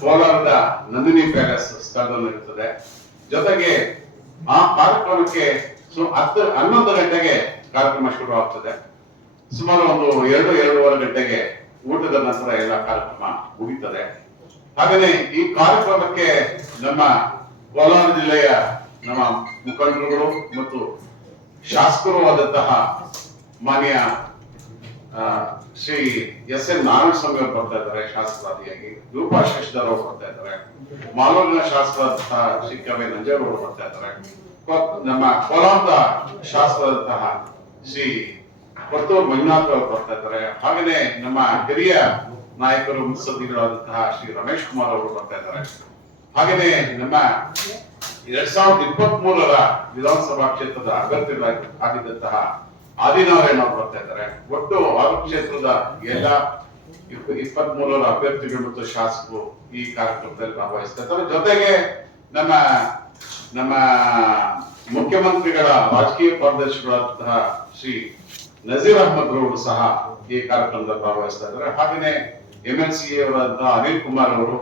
ಕೋಲಾರದ ನಂದಿನಿ ಪ್ಯಾಲೇಸ್ ಸ್ಥಳದಲ್ಲಿ ಇರ್ತದೆ. ಜೊತೆಗೆ ಆ ಕಾರ್ಯಕ್ರಮಕ್ಕೆ ಹತ್ತು ಹನ್ನೊಂದು ಗಂಟೆಗೆ ಕಾರ್ಯಕ್ರಮ ಶುರು ಆಗ್ತದೆ. ಸುಮಾರು ಒಂದು ಎರಡು, ಎರಡೂವರೆ ಗಂಟೆಗೆ ಊಟದ ನಂತರ ಎಲ್ಲ ಕಾರ್ಯಕ್ರಮ ಮುಗಿತದೆ. ಹಾಗೆಯೇ ಈ ಕಾರ್ಯಕ್ರಮಕ್ಕೆ ನಮ್ಮ ಕೋಲಾರ ಜಿಲ್ಲೆಯ ನಮ್ಮ ಮುಖಂಡರುಗಳು ಮತ್ತು ಶಾಸಕರು ಆದಂತಹ ಮಾನ್ಯ ಶ್ರೀ ಎಸ್ ಎನ್ ನಾರಾಯಣ ಸ್ವಾಮಿ ಅವರು ಬರ್ತಾ ಇದ್ದಾರೆ ಶಾಸ್ತ್ರವಾದಿಯಾಗಿ ರೂಪಾ ಶಶಿಧರ್ ಅವರು ಬರ್ತಾ ಇದ್ದಾರೆ. ಮಾಲೂರಿನ ಶಾಸಕರಾದಂತಹ ಶ್ರೀ ಕೆ ನಂಜೇಗೌಡರು ಬರ್ತಾ ಇದ್ದಾರೆ. ನಮ್ಮ ಕೋಲಾರದ ಶಾಸಕರಾದಂತಹ ಶ್ರೀ ಕೊತ್ತೂರು ಮಂಜುನಾಥ್ ಅವರು ಬರ್ತಾ ಇದ್ದಾರೆ. ಹಾಗೆಯೇ ನಮ್ಮ ಹಿರಿಯ ನಾಯಕರು, ಮುತ್ಸದ್ದಿಗಳಾದಂತಹ ಶ್ರೀ ರಮೇಶ್ ಕುಮಾರ್ ಅವರು ಬರ್ತಾ ಇದ್ದಾರೆ. ಹಾಗೆಯೇ ನಮ್ಮ ಎರಡ್ ಸಾವಿರದ ಇಪ್ಪತ್ತ್ ಮೂರರ ವಿಧಾನಸಭಾ ಕ್ಷೇತ್ರದ ಅಭ್ಯರ್ಥಿಗಳಾಗಿ ಆಗಿದ್ದಂತಹ ಅವರು ಬರ್ತಾ ಇದ್ದಾರೆ. ಒಟ್ಟು ಆರು ಕ್ಷೇತ್ರದ ಎಲ್ಲ ಇಪ್ಪತ್ತ್ ಮೂರರ ಅಭ್ಯರ್ಥಿಗಳು ಮತ್ತು ಶಾಸಕರು ಈ ಕಾರ್ಯಕ್ರಮದಲ್ಲಿ ಭಾಗವಹಿಸ್ತಾ ಇದ್ದಾರೆ. ಜೊತೆಗೆ ನಮ್ಮ ನಮ್ಮ ಮುಖ್ಯಮಂತ್ರಿಗಳ ರಾಜಕೀಯ ಪಾರದರ್ಶಿಗಳಾದಂತಹ ಶ್ರೀ ನಜೀರ್ ಅಹಮದ್ ರವರು ಸಹ ಈ ಕಾರ್ಯಕ್ರಮದಲ್ಲಿ ಭಾಗವಹಿಸ್ತಾ ಇದ್ದಾರೆ. ಹಾಗೆಯೇ ಎಂ ಎಲ್ ಸಿ ಅವರಾದಂತಹ ಅನಿಲ್ ಕುಮಾರ್ ಅವರು,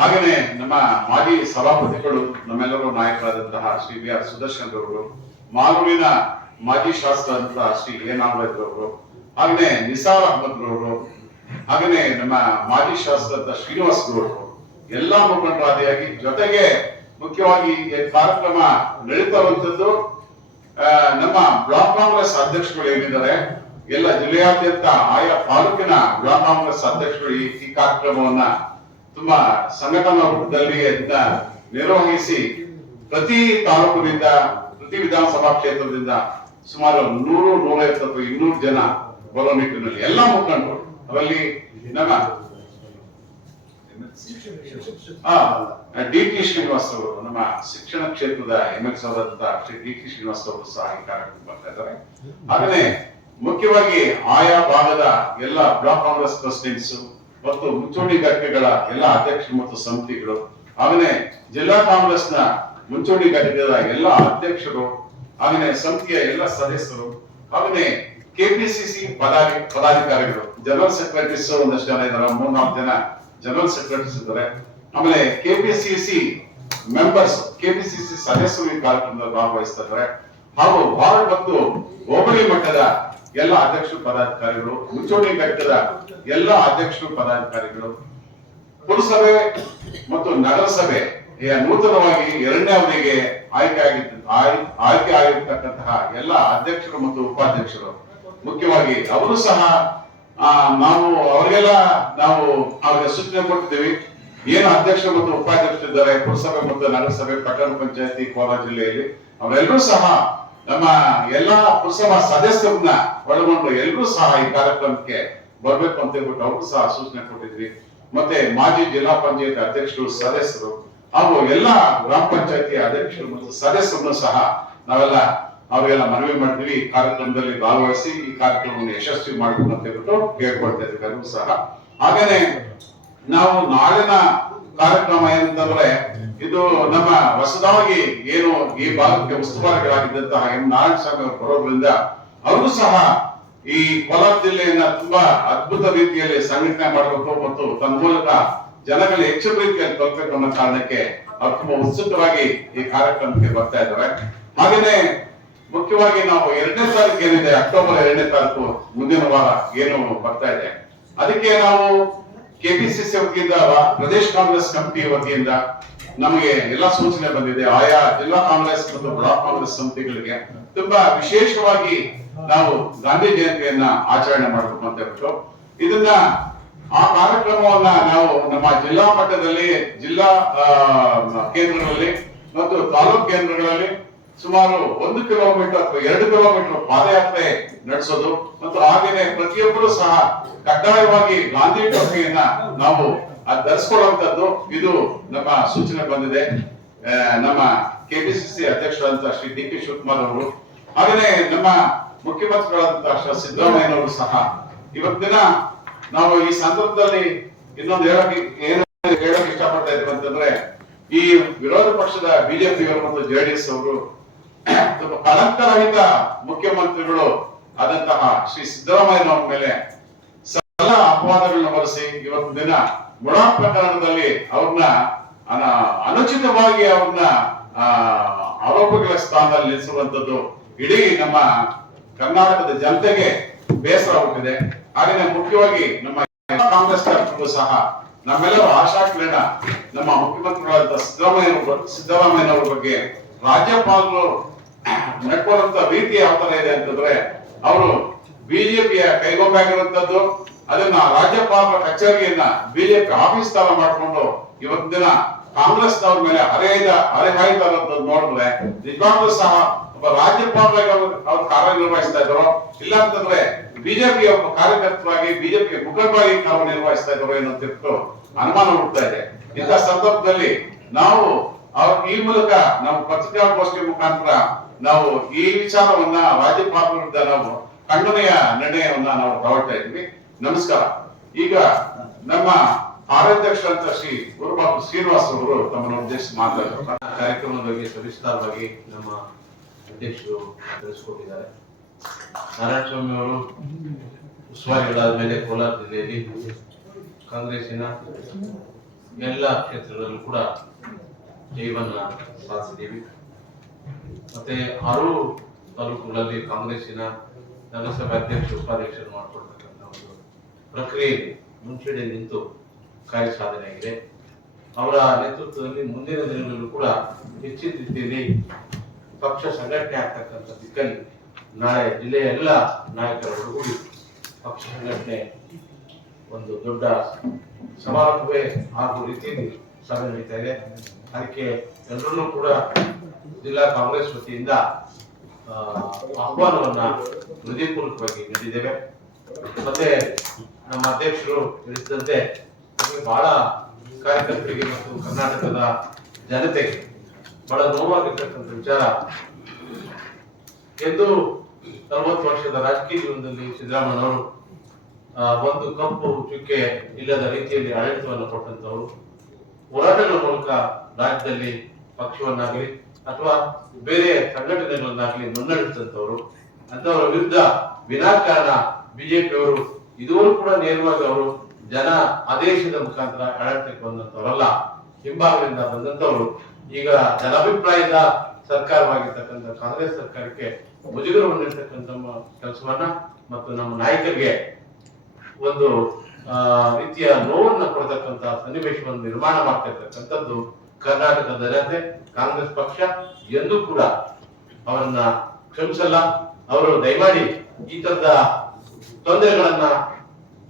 ಹಾಗೆಯೇ ನಮ್ಮ ಮಾಜಿ ಸಭಾಪತಿಗಳು, ನಮ್ಮೆಲ್ಲರೂ ನಾಯಕರಾದಂತಹ ಶ್ರೀ ವಿ ಆರ್ ಸುದರ್ಶನ್ ಅವರು, ಮಾಲೂರಿನ ಮಾಜಿ ಶಾಸಕರಂತ ಶ್ರೀ ಎ ನಾಗರಾಜ್ರವರು ನಿಸಾರ್ ಅಹಮದ್ರವರು ಹಾಗೆ ನಮ್ಮ ಮಾಜಿ ಶಾಸಕರಂತ ಶ್ರೀನಿವಾಸ್ ಗೌಡರು ಎಲ್ಲಾ ಮುಖಂಡರಾದಿಯಾಗಿ ಜೊತೆಗೆ ಮುಖ್ಯವಾಗಿ ಕಾರ್ಯಕ್ರಮ ನಡೀತಾವಂತದ್ದು ಆ, ನಮ್ಮ ಬ್ಲಾಕ್ ಕಾಂಗ್ರೆಸ್ ಅಧ್ಯಕ್ಷಗಳು ಏನಿದ್ದಾರೆ ಎಲ್ಲ ಜಿಲ್ಲೆಯಾದ್ಯಂತ ಆಯಾ ತಾಲೂಕಿನ ಬ್ಲಾಕ್ ಕಾಂಗ್ರೆಸ್ ಅಧ್ಯಕ್ಷರು ಈ ಕಾರ್ಯಕ್ರಮವನ್ನ ತುಂಬಾ ಸಂಘಟನಾ ರೂಪದಲ್ಲಿ ನಿರ್ವಹಿಸಿ ಪ್ರತಿ ತಾಲೂಕಿನಿಂದ ಪ್ರತಿ ವಿಧಾನಸಭಾ ಕ್ಷೇತ್ರದಿಂದ ಸುಮಾರು ನೂರು ನೂರೈವತ್ತು ಅಥವಾ ಇನ್ನೂರು ಜನ ಬರೋ ನಿಟ್ಟಿನಲ್ಲಿ ಎಲ್ಲ ಮುಖಂಡರು. ಅವರಲ್ಲಿ ನಮ್ಮ ಡಿ ಟಿ ಶ್ರೀನಿವಾಸ್ ಅವರು, ನಮ್ಮ ಶಿಕ್ಷಣ ಕ್ಷೇತ್ರದ ಎಂ ಎಲ್ ಆದಂತಹ ಶ್ರೀ ಡಿ ಟಿ ಶ್ರೀನಿವಾಸ್ ಅವರು ಸಹ ಈ ಕಾರ್ಯಕ್ರಮ ಬರ್ತಾ ಇದ್ದಾರೆ. ಮುಖ್ಯವಾಗಿ ಆಯಾ ಭಾಗದ ಎಲ್ಲ ಬ್ಲಾಕ್ ಕಾಂಗ್ರೆಸ್ ಪ್ರೆಸಿಡೆಂಟ್ಸ್ ಮತ್ತು ಮುಂಚೂಣಿ ಘಟಕಗಳ ಎಲ್ಲ ಅಧ್ಯಕ್ಷರು ಮತ್ತು ಸಮಿತಿಗಳು ಹಾಗೆಯೇ ಜಿಲ್ಲಾ ಕಾಂಗ್ರೆಸ್ನ ಮುಂಚೂಣಿ ಘಟಕದ ಎಲ್ಲ ಅಧ್ಯಕ್ಷರು ಹಾಗೆಯೇ ಸಮಿತಿಯ ಎಲ್ಲ ಸದಸ್ಯರು ಹಾಗೆಯೇ ಕೆಪಿಸಿಸಿ ಪದಾಧಿ, ಪದಾಧಿಕಾರಿಗಳು ಜನರಲ್ ಸೆಕ್ರೆಟರೀಸ್ ಒಂದಷ್ಟು ಜನ ಇದ್ದಾರೆ. ಮೂರ್ನಾಲ್ಕು ಜನ ಜನರಲ್ ಸೆಕ್ರೆಟರೀಸ್ ಇದ್ದಾರೆ. ಆಮೇಲೆ ಕೆಪಿಸಿಸಿ ಮೆಂಬರ್ಸ್ ಕೆಪಿಸಿಸಿ ಸದಸ್ಯರು ಈ ಕಾರ್ಯಕ್ರಮದಲ್ಲಿ ಭಾಗವಹಿಸ್ತಾರೆ ಹಾಗೂ ವಾರ್ಡ್ ಮತ್ತು ಹೋಬಳಿ ಮಟ್ಟದ ಎಲ್ಲ ಅಧ್ಯಕ್ಷರು, ಪದಾಧಿಕಾರಿಗಳು ಮುಂಚೂಣಿ ಘಟ್ಟದ ಎಲ್ಲ ಅಧ್ಯಕ್ಷರು, ಪದಾಧಿಕಾರಿಗಳು, ಪುರಸಭೆ ಮತ್ತು ನಗರಸಭೆ ನೂತನವಾಗಿ ಎರಡನೇ ಅವಧಿಗೆ ಆಯ್ಕೆ ಆಗಿದ್ದ ಆಯ್- ಆಯ್ಕೆ ಆಗಿರ್ತಕ್ಕಂತಹ ಎಲ್ಲ ಅಧ್ಯಕ್ಷರು ಮತ್ತು ಉಪಾಧ್ಯಕ್ಷರು. ಮುಖ್ಯವಾಗಿ ಅವರು ಸಹ ನಾವು ಅವರಿಗೆಲ್ಲ ನಾವು ಅವ್ರಿಗೆ ಸೂಚನೆ ಕೊಟ್ಟಿದ್ದೀವಿ. ಏನು ಅಧ್ಯಕ್ಷರು ಮತ್ತು ಉಪಾಧ್ಯಕ್ಷರು ಇದ್ದಾರೆ, ಪುರಸಭೆ ಮತ್ತು ನಗರಸಭೆ, ಪಟ್ಟಣ ಪಂಚಾಯತಿ, ಕೋಲಾರ ಜಿಲ್ಲೆಯಲ್ಲಿ, ಅವರೆಲ್ಲರೂ ಸಹ ನಮ್ಮ ಎಲ್ಲಾ ಪುರಸಭಾ ಸದಸ್ಯರನ್ನ ಒಳಗೊಂಡು ಎಲ್ಲರೂ ಸಹ ಈ ಕಾರ್ಯಕ್ರಮಕ್ಕೆ ಬರ್ಬೇಕು ಅಂತ ಹೇಳ್ಬಿಟ್ಟು ಅವರು ಸಹ ಸೂಚನೆ ಕೊಟ್ಟಿದ್ವಿ. ಮತ್ತೆ ಮಾಜಿ ಜಿಲ್ಲಾ ಪಂಚಾಯತ್ ಅಧ್ಯಕ್ಷರು, ಸದಸ್ಯರು ಹಾಗೂ ಎಲ್ಲ ಗ್ರಾಮ ಪಂಚಾಯತಿ ಅಧ್ಯಕ್ಷರು ಮತ್ತು ಸದಸ್ಯರನ್ನು ಸಹ ನಾವೆಲ್ಲ ಅವರಿಗೆಲ್ಲ ಮನವಿ ಮಾಡ್ತೀವಿ. ಈ ಕಾರ್ಯಕ್ರಮದಲ್ಲಿ ಭಾಗವಹಿಸಿ ಈ ಕಾರ್ಯಕ್ರಮವನ್ನು ಯಶಸ್ವಿ ಮಾಡಬೇಕು ಅಂತ ಹೇಳ್ಬಿಟ್ಟು ಕೇಳ್ಕೊಳ್ತಾ ಇದ್ದೀವಿ ಸಹ. ಹಾಗೇನೆ ನಾವು ನಾಳಿನ ಕಾರ್ಯಕ್ರಮ ಏನಂತಂದ್ರೆ, ಇದು ನಮ್ಮ ಹೊಸದಾಗಿ ಏನು ಈ ಭಾಗಕ್ಕೆ ಉಸ್ತುವಾರಿಗಳಾಗಿದ್ದಂತಹ ಎಂ. ನಾರಾಯಣ ಅವರು ಬರೋದ್ರಿಂದ ಅವರು ಸಹ ಈ ಕೋಲಾರ ಜಿಲ್ಲೆಯನ್ನ ತುಂಬಾ ಅದ್ಭುತ ರೀತಿಯಲ್ಲಿ ಸಂಘಟನೆ ಮಾಡಬೇಕು ಮತ್ತು ತನ್ನ ಮೂಲಕ ಜನಗಳಿಗೆ ಹೆಚ್ಚು ಅಂತ ತಲುಪಬೇಕು ಅನ್ನೋ ಕಾರಣಕ್ಕೆ ಅವ್ರು ತುಂಬಾ ಉತ್ಸುಕವಾಗಿ ಈ ಕಾರ್ಯಕ್ರಮಕ್ಕೆ ಬರ್ತಾ ಇದ್ದಾರೆ. ಹಾಗೇನೆ ಮುಖ್ಯವಾಗಿ ನಾವು ಎರಡನೇ ತಾರೀಕು ಏನಿದೆ, ಅಕ್ಟೋಬರ್ ಎರಡನೇ ತಾರೀಕು ಮುಂದಿನ ವಾರ ಏನು ಬರ್ತಾ ಇದೆ. ಅದಕ್ಕೆ ನಾವು ಕೆಪಿಸಿಸಿ ವತಿಯಿಂದ ಪ್ರದೇಶ್ ಕಾಂಗ್ರೆಸ್ ಕಮಿಟಿ ವತಿಯಿಂದ ನಮಗೆ ಎಲ್ಲ ಸೂಚನೆ ಬಂದಿದೆ. ಆಯಾ ಜಿಲ್ಲಾ ಕಾಂಗ್ರೆಸ್ ಮತ್ತು ಬ್ಲಾಕ್ ಕಾಂಗ್ರೆಸ್ ಸಮಿತಿಗಳಿಗೆ ತುಂಬಾ ವಿಶೇಷವಾಗಿ ನಾವು ಗಾಂಧಿ ಜಯಂತಿಯನ್ನ ಆಚರಣೆ ಮಾಡಬೇಕು ಅಂತ ಹೇಳ್ಬಿಟ್ಟು ಇದನ್ನ ಆ ಕಾರ್ಯಕ್ರಮವನ್ನ ನಾವು ನಮ್ಮ ಜಿಲ್ಲಾ ಮಟ್ಟದಲ್ಲಿ, ಜಿಲ್ಲಾ ಕೇಂದ್ರಗಳಲ್ಲಿ ಮತ್ತು ತಾಲೂಕ್ ಕೇಂದ್ರಗಳಲ್ಲಿ ಸುಮಾರು ಒಂದು ಕಿಲೋಮೀಟರ್ ಅಥವಾ ಎರಡು ಕಿಲೋಮೀಟರ್ ಪಾದಯಾತ್ರೆ ನಡೆಸೋದು. ಮತ್ತು ಹಾಗೇನೆ ಪ್ರತಿಯೊಬ್ಬರು ಸಹ ಕಡ್ಡಾಯವಾಗಿ ಗಾಂಧಿ ಟೋಪಿಯನ್ನ ನಾವು ಧರಿಸ್ಕೊಳ್ಳುವಂತದ್ದು ಇದು ನಮ್ಮ ಸೂಚನೆ ಬಂದಿದೆ. ನಮ್ಮ ಕೆಪಿಸಿಸಿ ಅಧ್ಯಕ್ಷರಾದಂತಹ ಶ್ರೀ ಡಿ ಕೆ ಶಿವಕುಮಾರ್ ಅವರು. ಹಾಗೇನೆ ನಮ್ಮ ಮುಖ್ಯಮಂತ್ರಿಗಳಾದಂತಹ ಸಿದ್ದರಾಮಯ್ಯನವರು ಸಹ ಇವತ್ತಿನ ನಾವು ಈ ಸಂದರ್ಭದಲ್ಲಿ ಇನ್ನೊಂದು ಹೇಳಕ್ಕೆ ಏನು ಹೇಳಕ್ ಇಷ್ಟಪಡ್ತಾ ಇದ್ವಿ ಅಂತಂದ್ರೆ, ಈ ವಿರೋಧ ಪಕ್ಷದ ಬಿಜೆಪಿ ಮತ್ತು ಜೆಡಿಎಸ್ ಅವರು ಸ್ವಲ್ಪ ಕಳಂಕರಹಿತ ಮುಖ್ಯಮಂತ್ರಿಗಳು ಆದಂತಹ ಶ್ರೀ ಸಿದ್ದರಾಮಯ್ಯನವರ ಮೇಲೆ ಸಲ ಅಪವಾದಗಳನ್ನ ಬಳಸಿ ಇವತ್ತು ದಿನ ಮುಡಾ ಪ್ರಕರಣದಲ್ಲಿ ಅವ್ರನ್ನ ಅನ- ಅನುಚಿತವಾಗಿ ಅವ್ರನ್ನ ಆರೋಪಗಳ ಸ್ಥಾನದಲ್ಲಿ ನಿಲ್ಲಿಸುವಂತದ್ದು ಇಡೀ ನಮ್ಮ ಕರ್ನಾಟಕದ ಜನತೆಗೆ ಬೇಸರ ಹುಟ್ಟಿದೆ. ಹಾಗೆಯೇ ಮುಖ್ಯವಾಗಿ ನಮ್ಮ ಕಾಂಗ್ರೆಸ್ ಕಾರ್ಯಕರ್ತರು ಸಹ, ನಮ್ಮೆಲ್ಲರೂ ಆಶಾ ಕಿರಣ, ನಮ್ಮ ಮುಖ್ಯಮಂತ್ರಿಗಳಾದ ಸಿದ್ದರಾಮಯ್ಯ ಸಿದ್ದರಾಮಯ್ಯನವರ ಬಗ್ಗೆ ರಾಜ್ಯಪಾಲರು ನಡ್ಕೊಂಡಂತ ರೀತಿ ಯಾವ ತರ ಇದೆ ಅಂತಂದ್ರೆ, ಅವರು ಬಿಜೆಪಿಯ ಕೈಗೊಂಬಾಗಿರುವಂತದ್ದು ಅದನ್ನ ರಾಜ್ಯಪಾಲರ ಕಚೇರಿಯನ್ನ ಬಿಜೆಪಿ ಆಫೀಸ್ ತರ ಮಾಡಿಕೊಂಡು ಇವತ್ತಿನ ಕಾಂಗ್ರೆಸ್ ಕಾಂಗ್ರೆಸ್ನವ್ರ ಮೇಲೆ ಹರಿಯದ ಹರಿಹಾಯ್ತಾ ಇರೋದನ್ನ ನೋಡಿದ್ರೆ, ನಿಜವಾಗ್ಲೂ ಸಹ ರಾಜ್ಯಪಾಲರಾಗಿ ಅವರು ಅವ್ರು ಕಾರ್ಯನಿರ್ವಹಿಸ್ತಾ ಇದ್ರು ಇಲ್ಲ ಅಂತಂದ್ರೆ ಬಿಜೆಪಿ ಒಬ್ಬ ಕಾರ್ಯಕರ್ತರಾಗಿ ಬಿಜೆಪಿ ಮುಖಂಡರಾಗಿ ಕಾರ್ಯನಿರ್ವಹಿಸ್ತಾ ಇದ್ರು ಏನೋ ತಿರ್ತು ಅನುಮಾನ ಹುಡ್ತಾ ಇದೆ. ಇಂಥ ಸಂದರ್ಭದಲ್ಲಿ ನಾವು ಅವ್ರ ಈ ಮೂಲಕ ನಾವು ಪತ್ರಿಕಾಗೋಷ್ಠಿ ಮುಖಾಂತರ ನಾವು ಈ ವಿಚಾರವನ್ನ ರಾಜ್ಯಪಾಲರ ವಿರುದ್ಧ ನಾವು ಖಂಡನೆಯ ನಿರ್ಣಯವನ್ನ ನಾವು ತಗೊಳ್ತಾ ಇದ್ವಿ ನಮಸ್ಕಾರ. ಈಗ ನಮ್ಮ ಕಾರ್ಯಾಧ್ಯಕ್ಷರಂತ ಶ್ರೀ ಗುರುಬಾಬು ಶ್ರೀನಿವಾಸ್ ಅವರು ತಮ್ಮನ್ನು ಉದ್ದೇಶಿಸಿ ಮಾತಾಡಿದ್ರು ಕಾರ್ಯಕ್ರಮದ ಬಗ್ಗೆ ಸವಿಸ್ತಾರವಾಗಿ ನಮ್ಮ ಅಧ್ಯಕ್ಷರು ತಿಳಿಸ್ಕೊಟ್ಟಿದ್ದಾರೆ. ನಾರಾಯಣಸ್ವಾಮಿ ಅವರು ಉಸ್ತುವಾರಿಗಳಾದ ಮೇಲೆ ಕೋಲಾರ ಜಿಲ್ಲೆಯಲ್ಲಿ ಕಾಂಗ್ರೆಸ್ಸಿನ ಎಲ್ಲ ಕ್ಷೇತ್ರಗಳಲ್ಲೂ ಕೂಡ ಜೈವನ್ನ ಸಾಧಿಸಿದ್ದೀವಿ. ಮತ್ತೆ ಆರು ತಾಲೂಕುಗಳಲ್ಲಿ ಕಾಂಗ್ರೆಸ್ಸಿನ ನಗರಸಭೆ ಅಧ್ಯಕ್ಷ ಉಪಾಧ್ಯಕ್ಷರು ಮಾಡಿಕೊಡ್ತಕ್ಕಂಥ ಒಂದು ಪ್ರಕ್ರಿಯೆ ಮುಂಚೂಣಿ ನಿಂತು ಕಾರ್ಯ ಸಾಧನೆ ಆಗಿದೆ. ಅವರ ನೇತೃತ್ವದಲ್ಲಿ ಮುಂದಿನ ದಿನಗಳಲ್ಲೂ ಕೂಡ ಹೆಚ್ಚಿನ ರೀತಿಯಲ್ಲಿ ಪಕ್ಷ ಸಂಘಟನೆ ಆಗ್ತಕ್ಕಂಥ ದಿಕ್ಕಲ್ಲಿ ನಾಳೆ ಜಿಲ್ಲೆಯ ಎಲ್ಲ ನಾಯಕರು ಕೂಡಿ ಪಕ್ಷ ಸಂಘಟನೆ ಒಂದು ದೊಡ್ಡ ಸಮಾರಂಭವೇ ಆಗುವ ರೀತಿಯಲ್ಲಿ ಸಭೆ ನಡೀತಾ ಇದೆ. ಅದಕ್ಕೆ ಎಲ್ಲರನ್ನೂ ಕೂಡ ಜಿಲ್ಲಾ ಕಾಂಗ್ರೆಸ್ ವತಿಯಿಂದ ಆಹ್ವಾನವನ್ನ ಹೃದಯಪೂರ್ವಕವಾಗಿ ನೀಡಿದ್ದೇವೆ. ಮತ್ತೆ ನಮ್ಮ ಅಧ್ಯಕ್ಷರು ತಿಳಿಸಿದಂತೆ ಬಹಳ ಕಾರ್ಯಕರ್ತರಿಗೆ ಮತ್ತು ಕರ್ನಾಟಕದ ಜನತೆಗೆ ಬಹಳ ನೋವಾಗಿರ್ತಕ್ಕಂಥ ವಿಚಾರ. ಎಂದು ನಲವತ್ತು ವರ್ಷದ ರಾಜಕೀಯ ಜೀವನದಲ್ಲಿ ಸಿದ್ದರಾಮಯ್ಯನವರು ಒಂದು ಕಪ್ಪು ಚುಕ್ಕೆ ಇಲ್ಲದ ರೀತಿಯಲ್ಲಿ ಆಡಳಿತವನ್ನು ಕೊಟ್ಟಂತವರು ಹೋರಾಟಗಳ ಮೂಲಕ ರಾಜ್ಯದಲ್ಲಿ ಪಕ್ಷವನ್ನಾಗಲಿ ಅಥವಾ ಬೇರೆ ಸಂಘಟನೆಗಳನ್ನಾಗಲಿ ಮುನ್ನಡೆಸಿದಂತವರು ಅಂತವರ ವಿರುದ್ಧ ವಿನಾಕಾರಣ ಬಿಜೆಪಿಯವರು, ಇದುವರೆಗೂ ಕೂಡ ನೇರವಾಗಿ ಅವರು ಜನ ಆದೇಶದ ಮುಖಾಂತರ ಆಡಳಿತಕ್ಕೆ ಬಂದಂತವರಲ್ಲ ಹಿಂಭಾಗದಿಂದ ಬಂದಂತವರು ಈಗ ಜನಾಭಿಪ್ರಾಯದ ಸರ್ಕಾರವಾಗಿರ್ತಕ್ಕಂಥ ಕಾಂಗ್ರೆಸ್ ಸರ್ಕಾರಕ್ಕೆ ಮುಜುಗರವನ್ನಿರ್ತಕ್ಕಂಥ ಕೆಲಸವನ್ನ ಮತ್ತು ನಮ್ಮ ನಾಯಕರಿಗೆ ಒಂದು ರೀತಿಯ ನೋವನ್ನ ಕೊಡತಕ್ಕಂತ ಸನ್ನಿವೇಶವನ್ನು ನಿರ್ಮಾಣ ಮಾಡ್ತಾ ಕರ್ನಾಟಕದ ಜನತೆ, ಕಾಂಗ್ರೆಸ್ ಪಕ್ಷ ಎಂದೂ ಕೂಡ ಅವರನ್ನ ಕ್ಷಮಿಸಲ್ಲ. ಅವರು ದಯಮಾಡಿ ಈ ತರದ ತೊಂದರೆಗಳನ್ನ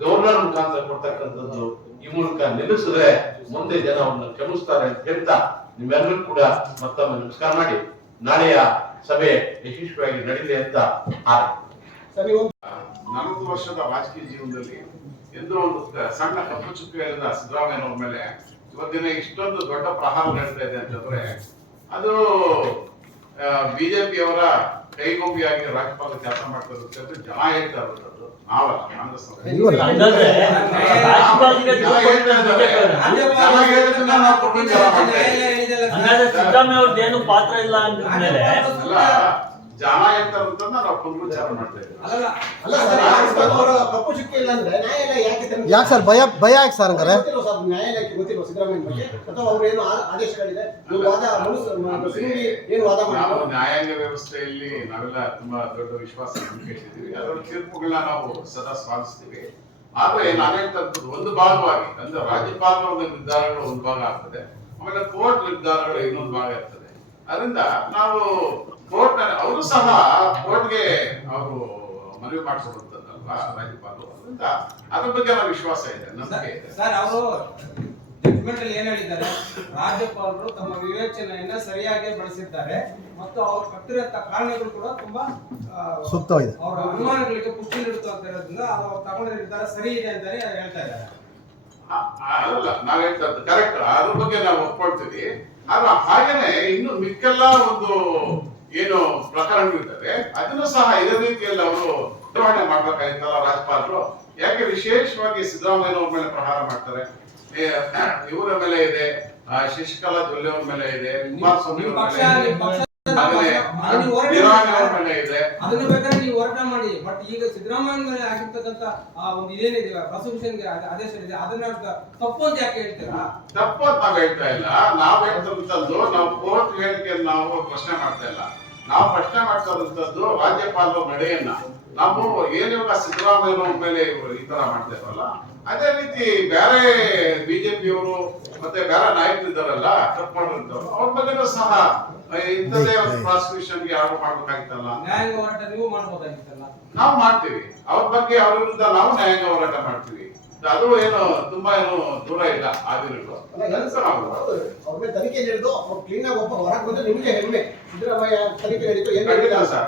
ಗವರ್ನರ್ ಮುಖಾಂತರ ಕೊಡ್ತಕ್ಕಂಥದ್ದು ಈ ಮೂಲಕ ನಿಲ್ಲಿಸಿದ್ರೆ ಮುಂದೆ ಜನ ಅವನ್ನ ಕ್ಷಮಿಸ್ತಾರೆ ಅಂತ ಹೇಳ್ತಾ ನಿಮ್ಮೆಲ್ಲರೂ ಕೂಡ ಮತ್ತೊಮ್ಮೆ ನಮಸ್ಕಾರ ಮಾಡಿ ನಾಳೆಯ ಸಭೆ ಯಶಸ್ವಿಯಾಗಿ ನಡೀಲಿ ಅಂತ ಹಾರೈಸ್ತೀನಿ. ನಲವತ್ತು ವರ್ಷದ ರಾಜಕೀಯ ಜೀವನದಲ್ಲಿ ಎಂದೂ ಒಂದು ಸಣ್ಣ ಕಪ್ಪು ಚುಕ್ಕೆ ಇಲ್ಲದ ಸಿದ್ದರಾಮಯ್ಯನವ್ರ ಮೇಲೆ ಇವತ್ತಿನ ಇಷ್ಟೊಂದು ದೊಡ್ಡ ಪ್ರಹಾರ ನಡೀತಾ ಇದೆ ಅಂತಂದ್ರೆ ಅದು ಬಿಜೆಪಿ ಅವರ ಕೈಗೊಂಬಿಯಾಗಿ ರಾಜ್ಯಪಾಲ ಕೆಲಸ ಮಾಡ್ತಾರೆ ಅಂತ ಹೇಳಿ ಜನ ಹೇಳ್ತಾ ಇರೋದು ನಾವಲ್ಲ ಕಾಂಗ್ರೆಸ್ ಮಾಡ್ತಾ ಸಿದ್ದರಾಮಯ್ಯ ಅವ್ರದ್ದು ಏನು ಪಾತ್ರ ಇಲ್ಲ ಅಂದ್ಮೇಲೆ ಜನ ಹೇಳ್ತಾರೆ ಅಂತ ನಾವು ಪುನರುಚ್ಚಾರ ಮಾಡ್ತಾ ಇದ್ದೀವಿ. ಅಲ್ಲ ಸರ್, ಯಾಕೆ? ಸರ್? ಭಯ ಭಯ ಯಾಕೆ ಸರ್ ಹಂಗಾರೆ? ಸರ್ ನ್ಯಾಯಾಲಯಕ್ಕೆ ಗೊತ್ತಿಲ್ವಾ ಸಿದ್ದರಾಮಯ್ಯ ಬಗ್ಗೆ? ಅಥವಾ ಅವರು ಏನು ಆ- ಆದೇಶಗಳಿದೆ? ನೀವು ವಾದ ಏನು ವಾದ ನಾವು ನ್ಯಾಯಾಂಗ ವ್ಯವಸ್ಥೆಯಲ್ಲಿ ನಾವೆಲ್ಲ ತುಂಬಾ ದೊಡ್ಡ ವಿಶ್ವಾಸ ಇಟ್ಟಿದ್ದೀವಿ ಅದರ ತೀರ್ಪುಗಳನ್ನ ನಾವು ಸದಾ ಸ್ವಾಗತಿಸ್ತೀವಿ. ಆದ್ರೆ ನಾನು ಹೇಳ್ತಕ್ಕದ್ದು ಒಂದು ಭಾಗವಾಗಿ ಅಂದ್ರೆ ರಾಜ್ಯಪಾಲರ ಒಂದು ನಿರ್ಧಾರಗಳು ಒಂದು ಭಾಗ ಆಗ್ತದೆ. ಆಮೇಲೆ ಕೋರ್ಟ್ ನಿರ್ಧಾರಗಳು ಇನ್ನೊಂದು ಭಾಗ ಇರ್ತದೆ ಅದರಿಂದ ನಾವು ಕೋರ್ಟ್ ಅವರು ಸಹ ಕೋರ್ಟ್ಗೆ ಅವರು ಮನವಿ ಮಾಡಿಸುವಂತದ್ದಲ್ವಾ ರಾಜ್ಯಪಾಲರು ಅದರಿಂದ ಅದ್ರ ಬಗ್ಗೆ ನಾವು ವಿಶ್ವಾಸ ಇದೆ ನಂಬಿಕೆ ಇದೆ. ಸರ್ ಅವರು ಜಡ್ಜ್ಮೆಂಟ್ ಅಲ್ಲಿ ಏನ್ ಹೇಳಿದ್ದಾರೆ? ರಾಜ್ಯಪಾಲರು ತಮ್ಮ ವಿವೇಚನೆಯನ್ನ ಸರಿಯಾಗಿ ಬಳಸಿದ್ದಾರೆ ಮತ್ತು ಅವ್ರು ಕಟ್ಟಿರಂತ ಕಾರಣಗಳು ಕೂಡ ತುಂಬಾ ಸೂಕ್ತವಾಗಿದೆ ಅವರ ಅನುಮಾನಗಳಿಗೆ ಪುಷ್ಟಿ ನೀಡುತ್ತಿರೋದ್ರಿಂದ ಅವರು ತಗೊಂಡ ನಿರ್ಧಾರ ಸರಿ ಇದೆ ಅಂತಾನೆ ಹೇಳ್ತಾ ಇದ್ದಾರೆ. ಅಲ್ಲ ನಾವ್ ಹೇಳ್ತದ್ದು ಕರೆಕ್ಟ್ ಅದ್ರ ಬಗ್ಗೆ ನಾವು ಒಪ್ಕೊಳ್ತೀವಿ. ಆದ್ರೆ ಹಾಗೇನೆ ಇನ್ನು ಮಿಕ್ಕೆಲ್ಲ ಒಂದು ಏನು ಪ್ರಕರಣಗಳಿದ್ದಾವೆ ಅದನ್ನು ಸಹ ಇದೇ ರೀತಿಯಲ್ಲಿ ಅವರು ನಿರ್ವಹಣೆ ಮಾಡ್ಬೇಕಾಗಿತ್ತಲ್ಲ ರಾಜ್ಯಪಾಲರು. ಯಾಕೆ ವಿಶೇಷವಾಗಿ ಸಿದ್ದರಾಮಯ್ಯನವ್ರ ಮೇಲೆ ಪ್ರಹಾರ ಮಾಡ್ತಾರೆ? ಇವರ ಮೇಲೆ ಇದೆ ಆ, ಶಶಿಕಲಾ ಜೊಲ್ಲೆ ಅವ್ರ ಮೇಲೆ ಇದೆ. ಕುಮಾರಸ್ವಾಮಿ ಅದನ್ನ ಬೇಕಾದ್ರೆ ನೀವು ಹೋರಾಟ ಮಾಡಿ. ಬಟ್ ಈಗ ಸಿದ್ದರಾಮಯ್ಯ ಮೇಲೆ ಆಗಿರ್ತಕ್ಕಂಥ ಆ ಒಂದು ಇದೇನಿದೆ ಪ್ರಾಸಿಕ್ಯೂಷನ್ಗೆ ಆದೇಶ ಇದೆ ಅದನ್ನ ತಪ್ಪು ಅಂತ ಯಾಕೆ ಹೇಳ್ತೀರಾ? ತಪ್ಪು ಅಂತ ನಾವು ಹೇಳ್ತಾ ಇಲ್ಲ. ನಾವ್ ಹೇಳ್ತಕ್ಕಂಥದ್ದು ನಾವು ಕೋರ್ಟ್ ಹೇಳಿಕೆ ನಾವು ಪ್ರಶ್ನೆ ಮಾಡ್ತಾ ಇಲ್ಲ. ನಾವು ಪ್ರಶ್ನೆ ಮಾಡ್ತಾ ಇರುವಂತದ್ದು ರಾಜ್ಯಪಾಲರ ನಡೆಯನ್ನ. ನಾವು ಏನಿವಾಗ ಸಿದ್ದರಾಮಯ್ಯ ಮೇಲೆ ಈ ತರ ಮಾಡ್ತಾ ಇದ್ರಲ್ಲ ಅದೇ ರೀತಿ ಬೇರೆ ಬಿಜೆಪಿಯವರು ಮತ್ತೆ ಬೇರೆ ನಾಯಕರು ಇದ್ದಾರಲ್ಲ ತಪ್ಪು ಮಾಡಿರ್ತವ್ರು ಅವ್ರ ಬಗ್ಗೆನೂ ಸಹ ಇಂಥದ್ದೇ ಒಂದು ಪ್ರಾಸಿಕ್ಯೂಷನ್ಗೆ ಯಾರು ಮಾಡ್ಬೇಕಾಗಿತ್ತಲ್ಲ? ನ್ಯಾಯಾಂಗ ಹೋರಾಟ ನೀವು ಮಾಡಬಹುದಾಗಿತ್ತಲ್ಲ ನಾವು ಮಾಡ್ತೀವಿ. ಅವ್ರ ಬಗ್ಗೆ ಅವ್ರ ವಿರುದ್ಧ ನಾವು ನ್ಯಾಯಾಂಗ ಹೋರಾಟ ಮಾಡ್ತೀವಿ. ಅದು ಏನು ತುಂಬಾ ಏನು ದೂರ ಇಲ್ಲ ಆ ದಿನಗಳು ಅಲ್ಲ, ಕೆಲಸ ಮಾಡೋದು. ಅವ್ರ ಮೇಲೆ ತನಿಖೆ ನಡೆದು ಅವ್ರು ಕ್ಲೀನ್ ಆಗಿ ಒಬ್ಬ ಹೊರಗೆ ಬಂದ್ರೆ ನಿಮಗೆ ಹೆಮ್ಮೆ. ಸಿದ್ದರಾಮಯ್ಯ ತನಿಖೆ ನಡೀತು ಏನ್ ಸರ್.